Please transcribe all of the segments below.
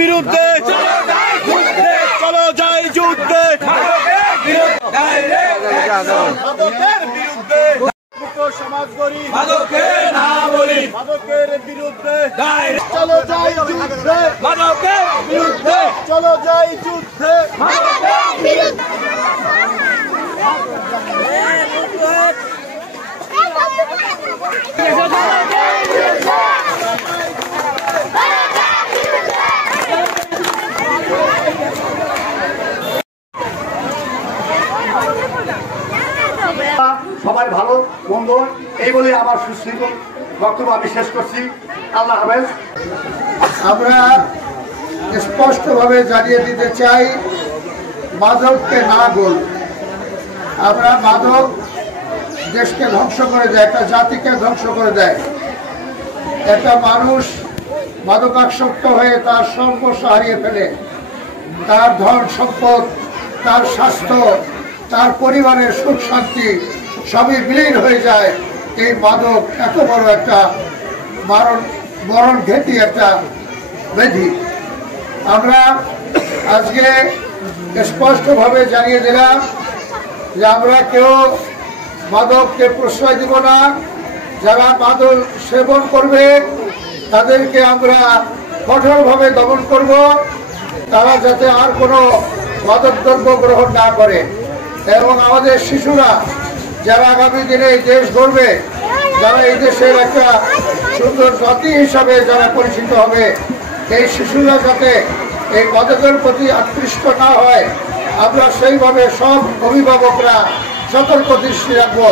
বিরুদ্ধে চলো যাই যুদ্ধে, মাদকের বিরুদ্ধে সমাজ গড়ি, মাদকের না বলি, মাদকের বিরুদ্ধে চলো যাই যুদ্ধে, মাদকের বিরুদ্ধে চলো যাই যুদ্ধে, মাদকের বিরুদ্ধে। সবাই ভালো মন্দ এই বলে আমার সুশৃঙ্খল বক্তব্য আমি শেষ করছি। আল্লাহ হাফেজ। আমরা স্পষ্টভাবে জানিয়ে দিতে চাই, মাদককে না বল। আমরা মাদক দেশকে ধ্বংস করে দেয়, একটা জাতিকে ধ্বংস করে দেয়। একটা মানুষ মাদকাসক্ত হয়ে তার সর্বস্ব হারিয়ে ফেলে, তার ধন সম্পদ, তার স্বাস্থ্য, তার পরিবারের সুখ শান্তি সবই বিলীন হয়ে যায়। এই মাদক এত বড় একটা মরণ ঘেঁটি একটা ব্যাধি। আমরা আজকে স্পষ্টভাবে জানিয়ে দিলাম যে আমরা কেউ মাদককে প্রশ্রয় দিব না। যারা মাদক সেবন করবে তাদেরকে আমরা কঠোরভাবে দমন করব, তারা যাতে আর কোনো মাদকদ্রব্য গ্রহণ না করে। এবং আমাদের শিশুরা যারা আগামী দিনে এই দেশ গড়বে, যারা এই দেশের একটা সুন্দর জাতি হিসাবে যারা পরিচিত হবে, এই শিশুরা যাতে এই মাদকের প্রতি আকৃষ্ট না হয়, আমরা সেইভাবে সব অভিভাবকরা সতর্ক দৃষ্টি রাখবো।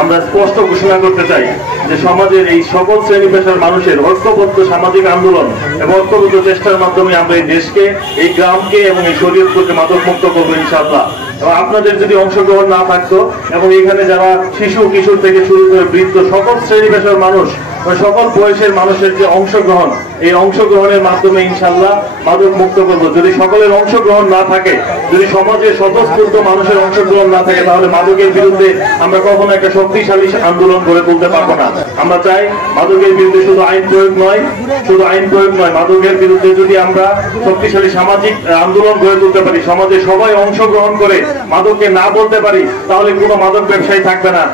আমরা স্পষ্ট ঘোষণা করতে চাই যে সমাজের এই সকল শ্রেণী পেশার মানুষের ঐক্যবদ্ধ সামাজিক আন্দোলন এবং ঐক্যবদ্ধ চেষ্টার মাধ্যমে আমরা এই দেশকে, এই গ্রামকে এবং এই শরীয়তপুরকে মাদক মুক্ত করবো ইনশাআল্লাহ। এবং আপনাদের যদি অংশগ্রহণ না থাকতো এবং এখানে যারা শিশু কিশোর থেকে শুরু করে বৃদ্ধ সকল শ্রেণী পেশার মানুষ, সকল বয়সের মানুষের যে অংশগ্রহণ, এই অংশগ্রহণের মাধ্যমে ইনশাআল্লাহ মাদক মুক্ত করবো। যদি সকলের অংশগ্রহণ না থাকে, যদি সমাজের স্বতঃস্ফূর্ত মানুষের অংশগ্রহণ না থাকে, তাহলে মাদকের বিরুদ্ধে আমরা কখনো একটা শক্তিশালী আন্দোলন গড়ে তুলতে পারবো না। আমরা চাই মাদকের বিরুদ্ধে শুধু আইন প্রয়োগ নয়, মাদকের বিরুদ্ধে যদি আমরা শক্তিশালী সামাজিক আন্দোলন গড়ে তুলতে পারি, সমাজে সবাই অংশগ্রহণ করে মাদককে না বলতে পারি, তাহলে কোনো মাদক ব্যবসায়ী থাকবে না।